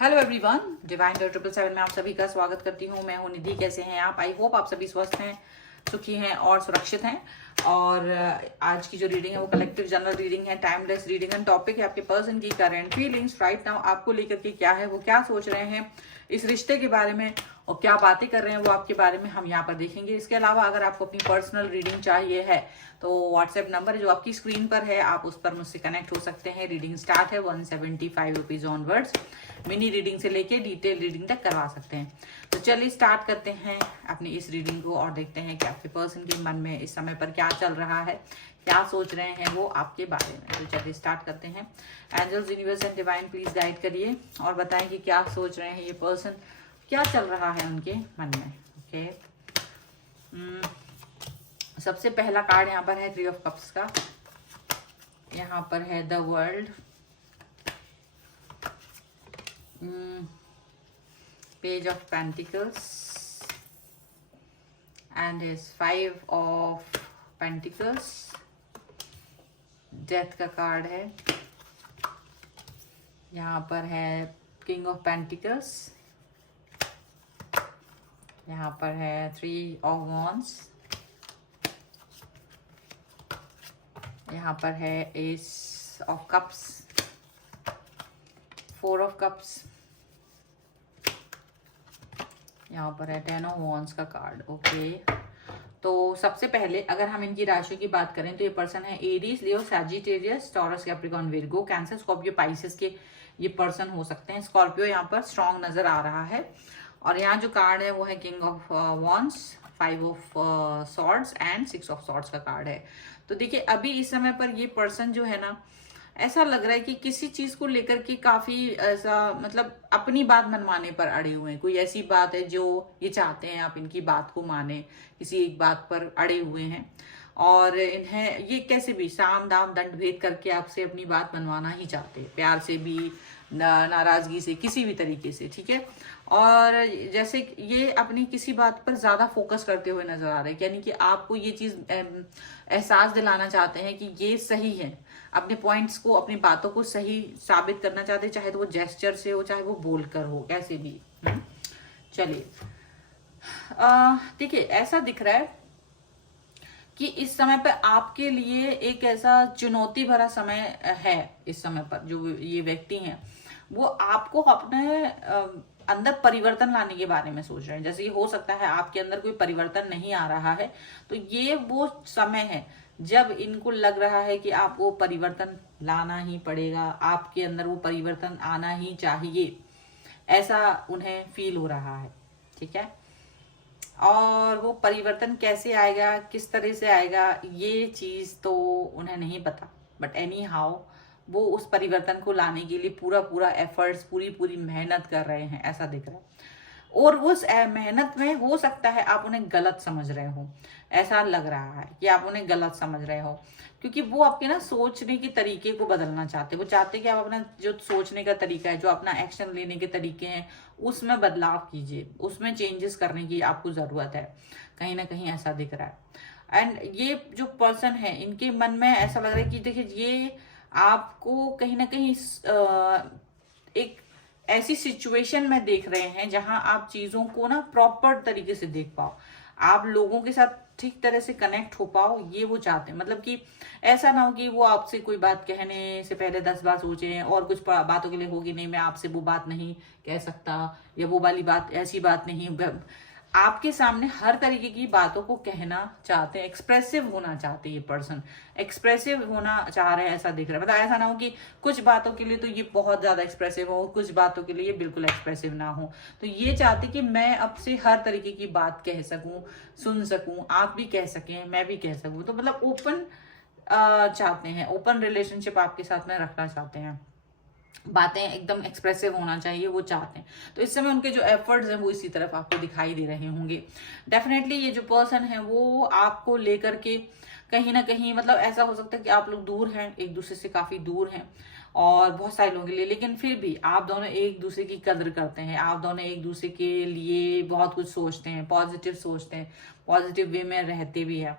Hello everyone, divine 777 में आप सभी का स्वागत करती हूँ। मैं हूँ निधि। कैसे हैं आप? आई होप आप सभी स्वस्थ हैं, सुखी हैं और सुरक्षित हैं। और आज की जो रीडिंग है वो कलेक्टिव जनरल रीडिंग है, टाइमलेस रीडिंग है। टॉपिक है आपके पर्सन की करंट फीलिंग्स राइट नाउ आपको लेकर के क्या है, वो क्या सोच रहे हैं इस रिश्ते के बारे में और क्या बातें कर रहे हैं वो आपके बारे में हम यहाँ पर देखेंगे। इसके अलावा अगर आपको अपनी पर्सनल रीडिंग चाहिए है तो व्हाट्सएप नंबर जो आपकी स्क्रीन पर है आप उस पर मुझसे कनेक्ट हो सकते हैं। रीडिंग स्टार्ट है 175 रुपीज ऑनवर्ड्स। मिनी रीडिंग से लेके डिटेल रीडिंग तक करवा सकते हैं। तो चलिए स्टार्ट करते हैं अपनी इस रीडिंग को और देखते हैं कि आपके पर्सन के मन में इस समय पर क्या चल रहा है, क्या सोच रहे हैं वो आपके बारे में। तो चलिए स्टार्ट करते हैं। Angels, universe and divine please guide करिए और बताएं कि क्या सोच रहे हैं ये पर्सन, क्या चल रहा है उनके मन में। ओके, सबसे पहला कार्ड यहाँ पर है 3 ऑफ कप्स का। यहाँ पर है the world, page of pentacles and is 5 of pentacles. Death का कार्ड है। यहाँ पर है किंग ऑफ पेंटिकल्स। यहाँ पर है 3 ऑफ वॉन्ड्स। यहाँ पर है S of cups, 4 of cups. यहाँ पर है 10 ऑफ वॉन्ड्स का कार्ड। ओके, तो सबसे पहले अगर हम इनकी राशियों की बात करें तो ये पर्सन है Aries, Leo, Sagittarius, Taurus, Capricorn, Virgo, Cancer, Scorpio, Pisces के ये पर्सन हो सकते हैं। स्कॉर्पियो यहाँ पर स्ट्रॉन्ग नजर आ रहा है। और यहाँ जो कार्ड है वो है king of wands, 5 of swords and 6 of swords का कार्ड है। तो देखिए अभी इस समय पर ये पर्सन जो है ना, ऐसा लग रहा है कि किसी चीज को लेकर के काफी ऐसा मतलब अपनी बात मनवाने पर अड़े हुए हैं। कोई ऐसी बात है जो ये चाहते हैं आप इनकी बात को माने, किसी एक बात पर अड़े हुए हैं और इन्हें ये कैसे भी साम दाम दंड भेद करके आपसे अपनी बात मनवाना ही चाहते हैं, प्यार से भी नाराजगी से, किसी भी तरीके से, ठीक है। और जैसे ये अपनी किसी बात पर ज्यादा फोकस करते हुए नजर आ रहे हैं, यानी कि आपको ये चीज एहसास दिलाना चाहते हैं कि ये सही है। अपने पॉइंट्स को, अपनी बातों को सही साबित करना चाहते हैं, चाहे तो वो जेस्चर से हो चाहे वो बोलकर हो, कैसे भी। चलिए देखिए ऐसा दिख रहा है कि इस समय पर आपके लिए एक ऐसा चुनौती भरा समय है। इस समय पर जो ये व्यक्ति हैं वो आपको अपने अंदर परिवर्तन लाने के बारे में सोच रहे हैं। जैसे ये हो सकता है आपके अंदर कोई परिवर्तन नहीं आ रहा है, तो ये वो समय है जब इनको लग रहा है कि आपको परिवर्तन लाना ही पड़ेगा, आपके अंदर वो परिवर्तन आना ही चाहिए, ऐसा उन्हें फील हो रहा है, ठीक है। और वो परिवर्तन कैसे आएगा, किस तरह से आएगा, ये चीज तो उन्हें नहीं पता, बट एनी हाउ वो उस परिवर्तन को लाने के लिए पूरा पूरा एफर्ट्स, पूरी पूरी मेहनत कर रहे हैं, ऐसा दिख रहा है। और उस मेहनत में हो सकता है आप उन्हें गलत समझ रहे हो, ऐसा लग रहा है कि आप उन्हें गलत समझ रहे हो, क्योंकि वो आपके ना सोचने के तरीके को बदलना चाहते हैं। वो चाहते हैं कि आप अपना जो सोचने का तरीका है, जो अपना एक्शन लेने के तरीके हैं, उसमें बदलाव कीजिए, उसमें चेंजेस करने की आपको जरूरत है। कहीं ना कहीं ऐसा दिख रहा है। एंड ये जो पर्सन है इनके मन में ऐसा लग रहा है कि देखिए ये आपको कहीं ना कहीं एक ऐसी सिचुएशन में देख रहे हैं जहां आप चीजों को ना प्रॉपर तरीके से देख पाओ, आप लोगों के साथ ठीक तरह से कनेक्ट हो पाओ, ये वो चाहते हैं। मतलब कि ऐसा ना हो कि वो आपसे कोई बात कहने से पहले 10 बार सोचें और कुछ बातों के लिए होगी नहीं, मैं आपसे वो बात नहीं कह सकता, या वो वाली बात, ऐसी बात नहीं। आपके सामने हर तरीके की बातों को कहना चाहते हैं, एक्सप्रेसिव होना चाहते हैं। ये पर्सन एक्सप्रेसिव होना चाह रहे हैं, ऐसा दिख रहा है। मतलब ऐसा ना हो कि कुछ बातों के लिए तो ये बहुत ज्यादा एक्सप्रेसिव हो, कुछ बातों के लिए ये बिल्कुल एक्सप्रेसिव ना हो। तो ये चाहते कि मैं अब से हर तरीके की बात कह सकूं, सुन सकूं, आप भी कह सकें, मैं भी कह सकूं। तो मतलब ओपन चाहते हैं, ओपन रिलेशनशिप आपके साथ में रखना चाहते हैं, बातें एकदम एक्सप्रेसिव होना चाहिए, वो चाहते हैं। तो इस समय उनके जो एफर्ट्स हैं वो इसी तरफ आपको दिखाई दे रहे होंगे। डेफिनेटली ये जो पर्सन है वो आपको लेकर के कहीं ना कहीं, मतलब ऐसा हो सकता है कि आप लोग दूर हैं, एक दूसरे से काफी दूर हैं और बहुत सारे लोगों के लिए, लेकिन फिर भी आप दोनों एक दूसरे की कदर करते हैं, आप दोनों एक दूसरे के लिए बहुत कुछ सोचते हैं, पॉजिटिव सोचते हैं, पॉजिटिव वे में रहते भी हैं।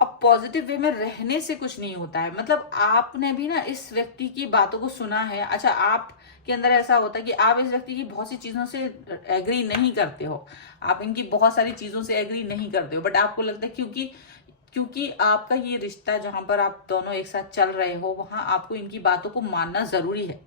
अब पॉजिटिव वे में रहने से कुछ नहीं होता है, मतलब आपने भी ना इस व्यक्ति की बातों को सुना है। अच्छा, आप के अंदर ऐसा होता है कि आप इस व्यक्ति की बहुत सी चीजों से एग्री नहीं करते हो, आप इनकी बहुत सारी चीजों से एग्री नहीं करते हो, बट आपको लगता है क्योंकि आपका ये रिश्ता जहां पर आप दोनों एक साथ चल रहे हो वहां आपको इनकी बातों को मानना जरूरी है,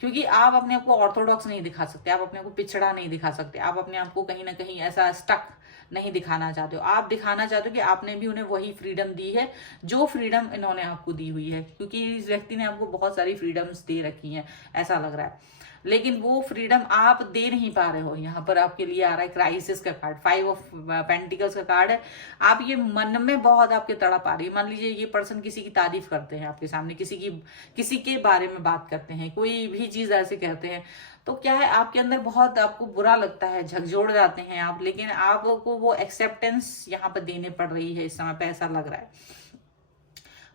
क्योंकि आप अपने आप को ऑर्थोडॉक्स नहीं दिखा सकते, आप अपने आप को पिछड़ा नहीं दिखा सकते, आप अपने आप को कहीं ना कहीं ऐसा स्टक नहीं दिखाना चाहते हो। आप दिखाना चाहते हो कि आपने भी उन्हें वही फ्रीडम दी है जो फ्रीडम इन्होंने आपको दी हुई है, क्योंकि इस व्यक्ति ने आपको बहुत सारी फ्रीडम्स दे रखी हैं ऐसा लग रहा है, लेकिन वो फ्रीडम आप दे नहीं पा रहे हो। यहाँ पर आपके लिए आ रहा है क्राइसिस का कार्ड, 5 ऑफ पेंटिकल्स का कार्ड है। आप ये मन में बहुत आपके तड़प आ रही है। मान लीजिए ये पर्सन किसी की तारीफ करते हैं आपके सामने, किसी के बारे में बात करते हैं, कोई भी चीज ऐसे कहते हैं, तो क्या है आपके अंदर बहुत आपको बुरा लगता है, झकझोर जाते हैं आप, लेकिन आपको वो एक्सेप्टेंस यहाँ पर देने पड़ रही है इस समय पे, ऐसा लग रहा है।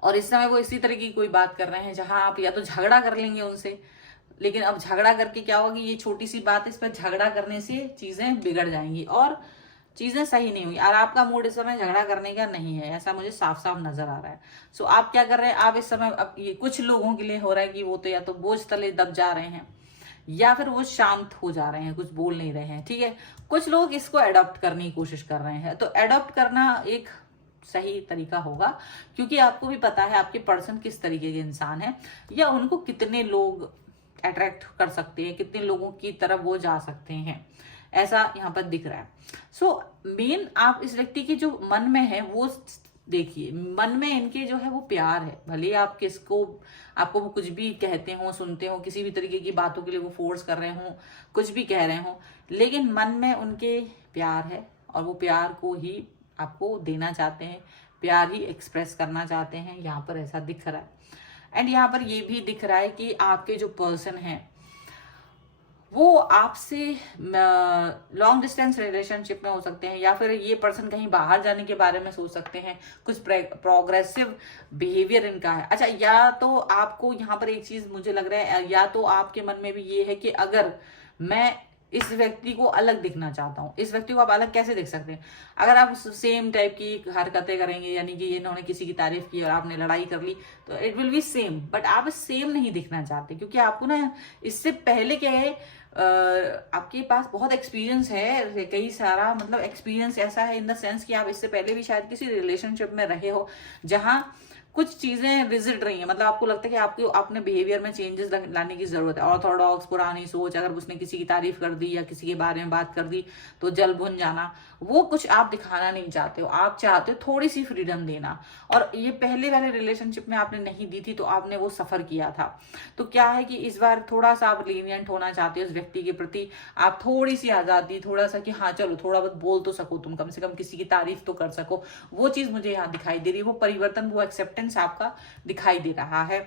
और इस समय वो इसी तरह की कोई बात कर रहे हैं जहां आप या तो झगड़ा कर लेंगे उनसे, लेकिन अब झगड़ा करके क्या होगी, ये छोटी सी बात है, इस पर झगड़ा करने से चीजें बिगड़ जाएंगी और चीजें सही नहीं हुई। और आपका मूड इस समय झगड़ा करने का नहीं है, ऐसा मुझे साफ साफ नजर आ रहा है। सो आप क्या कर रहे हैं, आप इस समय अब ये कुछ लोगों के लिए हो रहा है कि वो तो या तो बोझ तले दब जा रहे हैं या फिर वो शांत हो जा रहे हैं, कुछ बोल नहीं रहे हैं, ठीक है। कुछ लोग इसको अडॉप्ट करने की कोशिश कर रहे हैं, तो अडॉप्ट करना एक सही तरीका होगा, क्योंकि आपको भी पता है आपके पर्सन किस तरीके के इंसान है या उनको कितने लोग अट्रैक्ट कर सकते हैं, कितने लोगों की तरफ वो जा सकते हैं, ऐसा यहाँ पर दिख रहा है। सो मेन आप इस व्यक्ति की जो मन में है वो देखिए, मन में इनके जो है वो प्यार है, भले आप आपको वो कुछ भी कहते हो, सुनते हो, किसी भी तरीके की बातों के लिए वो फोर्स कर रहे हो, कुछ भी कह रहे हो, लेकिन मन में उनके प्यार है और वो प्यार को ही आपको देना चाहते हैं, प्यार ही एक्सप्रेस करना चाहते हैं, यहाँ पर ऐसा दिख रहा है। एंड यहाँ पर ये भी दिख रहा है कि आपके जो पर्सन है वो आपसे लॉन्ग डिस्टेंस रिलेशनशिप में हो सकते हैं, या फिर ये पर्सन कहीं बाहर जाने के बारे में सोच सकते हैं, कुछ प्रोग्रेसिव बिहेवियर इनका है। अच्छा, या तो आपको यहाँ पर एक चीज मुझे लग रहा है, या तो आपके मन में भी ये है कि अगर मैं इस व्यक्ति को अलग दिखना चाहता हूँ, इस व्यक्ति को आप अलग कैसे देख सकते हैं, अगर आप सेम टाइप की हरकतें करेंगे, यानी कि इन्होंने किसी की तारीफ की और आपने लड़ाई कर ली, तो it will be same, but आप सेम नहीं दिखना चाहते, क्योंकि आपको ना इससे पहले क्या है, आपके पास बहुत एक्सपीरियंस है, कई सारा मतलब एक्सपीरियंस ऐसा है इन द सेंस कि आप इससे पहले भी शायद किसी रिलेशनशिप में रहे हो जहां कुछ चीजें विजिट रही हैं, मतलब आपको लगता है कि आपको अपने बिहेवियर में चेंजेस लाने की जरूरत है। ऑर्थोडॉक्स पुरानी सोच, अगर उसने किसी की तारीफ कर दी या किसी के बारे में बात कर दी तो जल भुन जाना, वो कुछ आप दिखाना नहीं चाहते हो, आप चाहते हो थोड़ी सी फ्रीडम देना। और ये पहले वाले रिलेशनशिप में आपने नहीं दी थी तो आपने वो सफर किया था, तो क्या है कि इस बार थोड़ा सा आप लीनियंट होना चाहते हो उस व्यक्ति के प्रति, आप थोड़ी सी आजादी, थोड़ा सा कि हाँ चलो थोड़ा बहुत बोल तो सको, तुम कम से कम किसी की तारीफ तो कर सको, वो चीज मुझे यहाँ दिखाई दे रही है, वो परिवर्तन, वो एक्सेप्टेंस आपका दिखाई दे रहा है।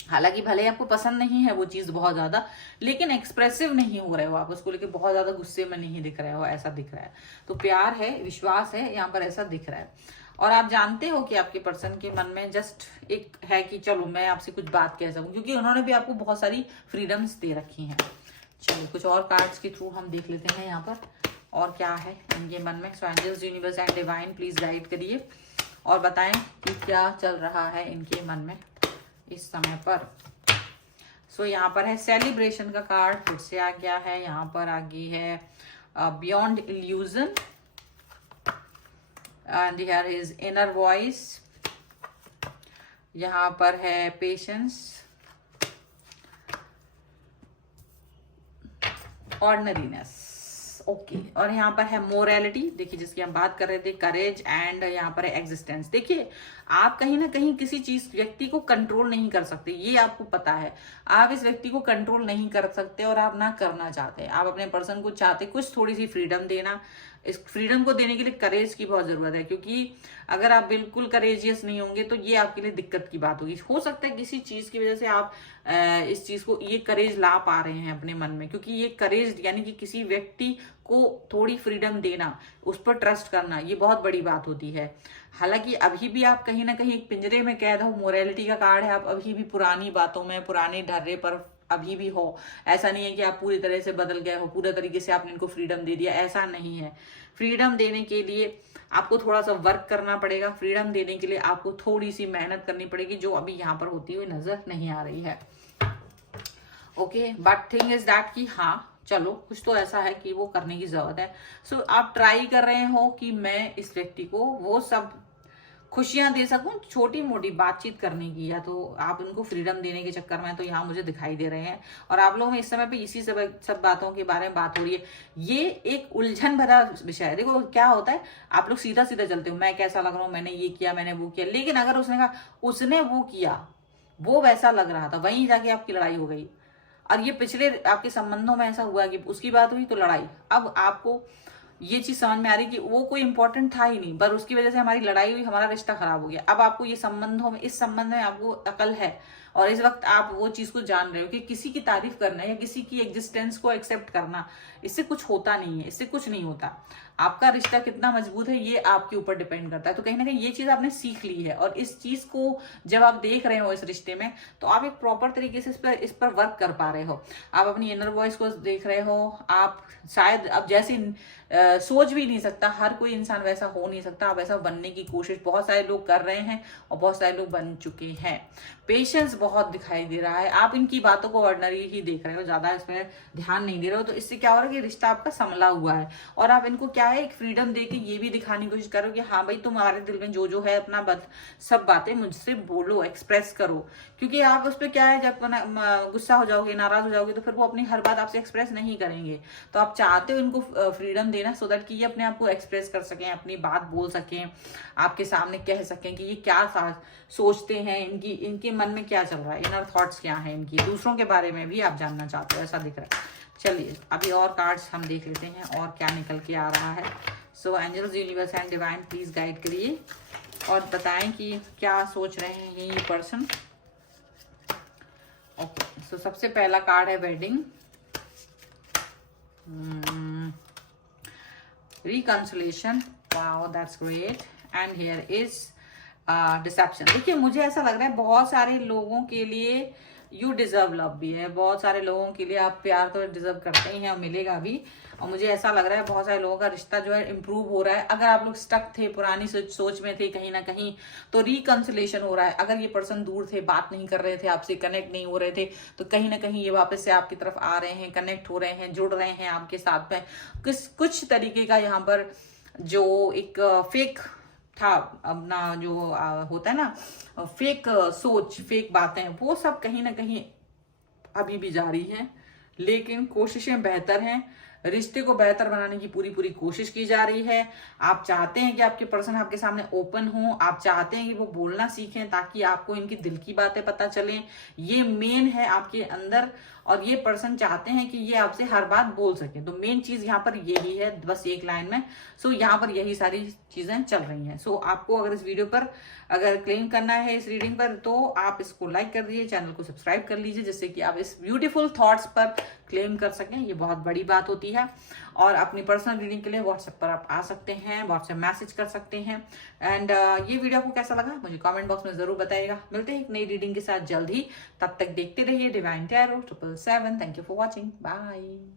हालांकि भले आपको पसंद नहीं है वो चीज बहुत ज्यादा, लेकिन एक्सप्रेसिव नहीं हो रहे हो, आप उसको लेके बहुत ज्यादा गुस्से में नहीं दिख रहे हो, ऐसा दिख रहा है। तो प्यार है, विश्वास है, यहाँ पर ऐसा दिख रहा है। और आप जानते हो कि आपके पर्सन के मन में जस्ट एक है कि चलो मैं आपसे कुछ बात कह सकूं, क्योंकि उन्होंने भी आपको बहुत सारी फ्रीडम्स दे रखी हैं। चलो कुछ और कार्ड्स के थ्रू हम देख लेते हैं यहाँ पर और क्या है इनके मन में। So angels, universe and divine please guide करिए और बताएं कि क्या चल रहा है इनके मन में इस समय पर। सो यहाँ पर है सेलिब्रेशन का कार्ड, फिर से आ गया है, यहाँ पर आ गई है beyond illusion, and here is inner voice, यहाँ पर है पेशेंस, ऑर्डिनरीनेस, ओके। और यहाँ पर है मोरालिटी, देखिए जिसकी हम बात कर रहे थे, करेज, एंड यहाँ पर है एग्जिस्टेंस। देखिए आप कहीं ना कहीं किसी चीज व्यक्ति को कंट्रोल नहीं कर सकते, ये आपको पता है, आप इस व्यक्ति को कंट्रोल नहीं कर सकते और आप ना करना चाहते। आप अपने पर्सन को चाहते कुछ थोड़ी सी फ्रीडम देना, इस फ्रीडम को देने के लिए करेज की बहुत जरूरत है, क्योंकि अगर आप बिल्कुल करेजियस नहीं होंगे तो ये आपके लिए दिक्कत की बात होगी। हो सकता है किसी चीज की वजह से आप इस चीज को, ये करेज ला पा रहे हैं अपने मन में, क्योंकि ये करेज यानी कि किसी व्यक्ति को थोड़ी फ्रीडम देना, उस पर ट्रस्ट करना, ये बहुत बड़ी बात होती है। हालांकि अभी भी आप कहीं ना कहीं एक पिंजरे में कैद हो, मोरालिटी का कार्ड है, आप अभी भी पुरानी बातों में, पुराने ढर्रे पर अभी भी हो। ऐसा नहीं है कि आप पूरी तरह से बदल गए हो, पूरे तरीके से आपने इनको फ्रीडम दे दिया, ऐसा नहीं है। फ्रीडम देने के लिए आपको थोड़ा सा वर्क करना पड़ेगा, फ्रीडम देने के लिए आपको थोड़ी सी मेहनत करनी पड़ेगी, जो अभी यहाँ पर होती हुई नजर नहीं आ रही है। Okay, but thing is that कि हाँ चलो कुछ तो ऐसा है कि वो करने की जरूरत है। सो आप ट्राई कर रहे हो कि मैं इस व्यक्ति को वो सब खुशियां दे सकूं, छोटी मोटी बातचीत करने की, या तो आप उनको फ्रीडम देने के चक्कर में तो यहाँ मुझे दिखाई दे रहे हैं। और आप लोगों में इस समय पे इसी सब बातों के बारे में बात हो रही है। ये एक उलझन भरा विषय है। देखो क्या होता है, आप लोग सीधा सीधा चलते हो, मैं कैसा लग रहा हूँ, मैंने ये किया, मैंने वो किया। लेकिन अगर उसने कहा उसने वो किया, वो वैसा लग रहा था, वहीं जाके आपकी लड़ाई हो गई। और ये पिछले आपके संबंधों में ऐसा हुआ कि उसकी बात हुई तो लड़ाई। अब आपको ये चीज समझ में आ रही कि वो कोई इंपॉर्टेंट था ही नहीं, पर उसकी वजह से हमारी लड़ाई हुई, हमारा रिश्ता खराब हो गया। अब आपको ये संबंधों में, इस संबंध में आपको अकल है और इस वक्त आप वो चीज को जान रहे हो कि किसी की तारीफ करना या किसी की एग्जिस्टेंस को एक्सेप्ट करना, इससे कुछ होता नहीं है, इससे कुछ नहीं होता। आपका रिश्ता कितना मजबूत है ये आपके ऊपर डिपेंड करता है। तो कहीं ना कहीं ये चीज आपने सीख ली है, और इस चीज को जब आप देख रहे हो इस रिश्ते में, तो आप एक प्रॉपर तरीके से इस पर वर्क कर पा रहे हो। आप अपनी इनर वॉइस को देख रहे हो। आप शायद अब जैसी सोच भी नहीं सकता, हर कोई इंसान वैसा हो नहीं सकता। आप वैसा बनने की कोशिश बहुत सारे लोग कर रहे हैं और बहुत सारे लोग बन चुके हैं। पेशेंस बहुत दिखाई दे रहा है। आप इनकी बातों को ऑर्डिनरी ही देख रहे हो, ज्यादा इसमें ध्यान नहीं दे रहे हो। तो इससे क्या हो रहा है कि रिश्ता आपका संभला हुआ है, और आप इनको क्या है, एक फ्रीडम दे के ये भी दिखाने की कोशिश करो कि हाँ भाई तुम्हारे दिल में जो जो है अपना सब बातें मुझसे बोलो, एक्सप्रेस करो। क्योंकि आप उस पर क्या है, जब गुस्सा हो जाओगे, नाराज हो जाओगे, तो फिर वो अपनी हर बात आपसे एक्सप्रेस नहीं करेंगे। तो आप चाहते हो इनको फ्रीडम देना, सो दैट कि ये अपने आप को एक्सप्रेस कर सकें, अपनी बात बोल सकें, आपके सामने कह सकें कि ये क्या सोचते हैं, इनके मन में क्या चल रहा है, इनर थॉट्स क्या है इनकी, दूसरों के बारे में भी आप जानना चाहते हो, ऐसा दिख रहा है। चलिए अभी और कार्ड्स हम देख लेते हैं और क्या निकल के आ रहा है। So angels, universe and divine please guide करिए और बताएं कि क्या सोच रहे हैं ये पर्सन। ओके, सो सबसे पहला कार्ड है wedding, reconciliation, wow that's great, and here is deception. देखिए मुझे ऐसा लग रहा है बहुत सारे लोगों के लिए यू डिजर्व लव भी है, बहुत सारे लोगों के लिए आप प्यार तो डिजर्व करते ही हैं और मिलेगा भी। और मुझे ऐसा लग रहा है बहुत सारे लोगों का रिश्ता जो है इम्प्रूव हो रहा है। अगर आप लोग स्टक थे, पुरानी सोच में थे कहीं ना कहीं, तो रिकंसिलेशन हो रहा है। अगर ये पर्सन दूर थे, बात नहीं कर रहे थे आपसे, कनेक्ट नहीं हो रहे थे, तो कहीं ना कहीं ये वापस से आपकी तरफ आ रहे हैं, कनेक्ट हो रहे हैं, जुड़ रहे हैं आपके साथ में। कुछ तरीके का यहाँ पर जो एक फेक था अपना, जो होता है ना फेक सोच, फेक बातें, वो सब कहीं ना कहीं अभी भी जारी हैं। लेकिन कोशिशें बेहतर हैं, रिश्ते को बेहतर बनाने की पूरी पूरी कोशिश की जा रही है। आप चाहते हैं कि आपके पर्सन आपके सामने ओपन हो, आप चाहते हैं कि वो बोलना सीखें ताकि आपको इनकी दिल की बातें पता चलें। ये मेन है आपके अंदर, और ये पर्सन चाहते हैं कि ये आपसे हर बात बोल सके। तो मेन चीज यहाँ पर यही है, बस एक लाइन में। सो यहाँ पर यही सारी चीजें चल रही हैं। सो आपको अगर इस वीडियो पर अगर क्लेम करना है इस रीडिंग पर, तो आप इसको लाइक कर दीजिए, चैनल को सब्सक्राइब कर लीजिए, जिससे कि आप इस ब्यूटीफुल थॉट्स पर क्लेम कर सकें। ये बहुत बड़ी बात होती है। और अपनी पर्सनल रीडिंग के लिए व्हाट्सएप पर आप आ सकते हैं, व्हाट्सएप मैसेज कर सकते हैं। एंड ये वीडियो आपको कैसा लगा मुझे कमेंट बॉक्स में जरूर बताइएगा। मिलते हैं एक नई रीडिंग के साथ जल्द ही, तब तक देखते रहिए divine tarot 777। Thank you for watching, bye.